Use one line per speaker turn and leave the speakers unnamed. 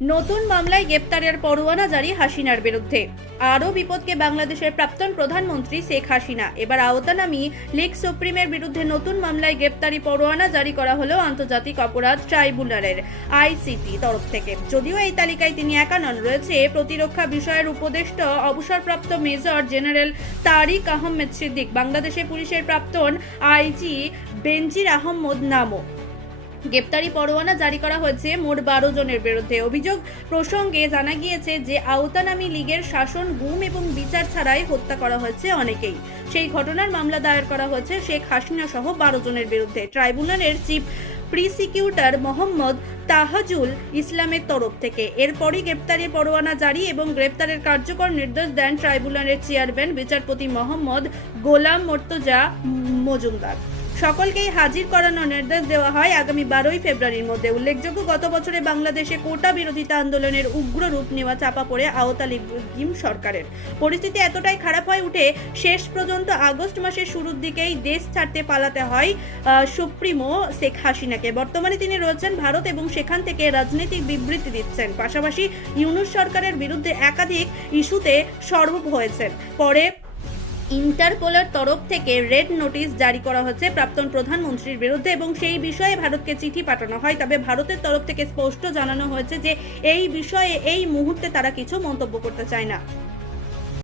নতুন মামলায় গ্রেপ্তারের পরোয়ানা জারি হাসিনার বিরুদ্ধে। আরও বিপদকে বাংলাদেশের প্রাক্তন প্রধানমন্ত্রী শেখ হাসিনা। এবার আওতানামি, লীগ সুপ্রিমের বিরুদ্ধে নতুন মামলায় গ্রেপ্তারি পরোয়ানা জারি করা হলো আন্তর্জাতিক অপরাধ ট্রাইব্যুনালের আইসিটি তরফ থেকে। যদিও এই তালিকায় তিনি একা নন রয়েছে, প্রতিরক্ষা বিষয়ের উপদেষ্টা, অবসরপ্রাপ্ত মেজর জেনারেল তারিক আহমেদ সিদ্দিক বাংলাদেশে পুলিশের প্রাক্তন আইজি বেনজির আহমদ নামও। গ্রেপ্তারি পরোয়ানা জারি করা হয়েছে মোট বারো জনের বিরুদ্ধে। অভিযোগ প্রসঙ্গে জানা গিয়েছে যে, আওতানামী লীগের শাসন গুম এবং বিচার ছাড়াই হত্যা করা হয়েছে অনেকেই। সেই ঘটনার মামলা দায়ের করা হয়েছে শেখ হাসিনা সহ বারো জনের বিরুদ্ধে। ট্রাইব্যুনালের চিফ প্রিসিকিউটর মোহাম্মদ তাহাজুল ইসলামের তরফ থেকে। এরপরই গ্রেপ্তারি পরোয়ানা জারি এবং গ্রেপ্তারের কার্যকর নির্দেশ দেন ট্রাইব্যুনালের চেয়ারম্যান, বিচারপতি মোহাম্মদ গোলাম মোর্তজা মজুমদার। সকলকেই হাজির করানোর নির্দেশ দেওয়া হয় আগামী বারোই ফেব্রুয়ারির মধ্যে। উল্লেখযোগ্য, গত বছরে বাংলাদেশে কোটা বিরোধিতা আন্দোলনের উগ্র রূপ নেওয়া চাপা পড়ে আওতা লিগিম সরকারের। পরিস্থিতি এতটাই খারাপ হয়ে উঠে, শেষ পর্যন্ত আগস্ট মাসের শুরুর দিকেই দেশ ছাড়তে পালাতে হয় সুপ্রিমো শেখ হাসিনাকে। বর্তমানে তিনি রয়েছেন ভারত এবং সেখান থেকে রাজনৈতিক বিবৃতি দিচ্ছেন। পাশাপাশি ইউনুস সরকারের বিরুদ্ধে একাধিক ইস্যুতে সরব হয়েছেন। পরে ইন্টারপোলের তরফ থেকে রেড নোটিশ জারি করা হচ্ছে প্রাক্তন প্রধানমন্ত্রীর বিরুদ্ধে এবং সেই বিষয়ে ভারতকে চিঠি পাঠানো হয়। তবে ভারতের তরফ থেকে স্পষ্ট জানানো হয়েছে যে এই বিষয়ে এই মুহূর্তে তারা কিছু মন্তব্য করতে চায় না।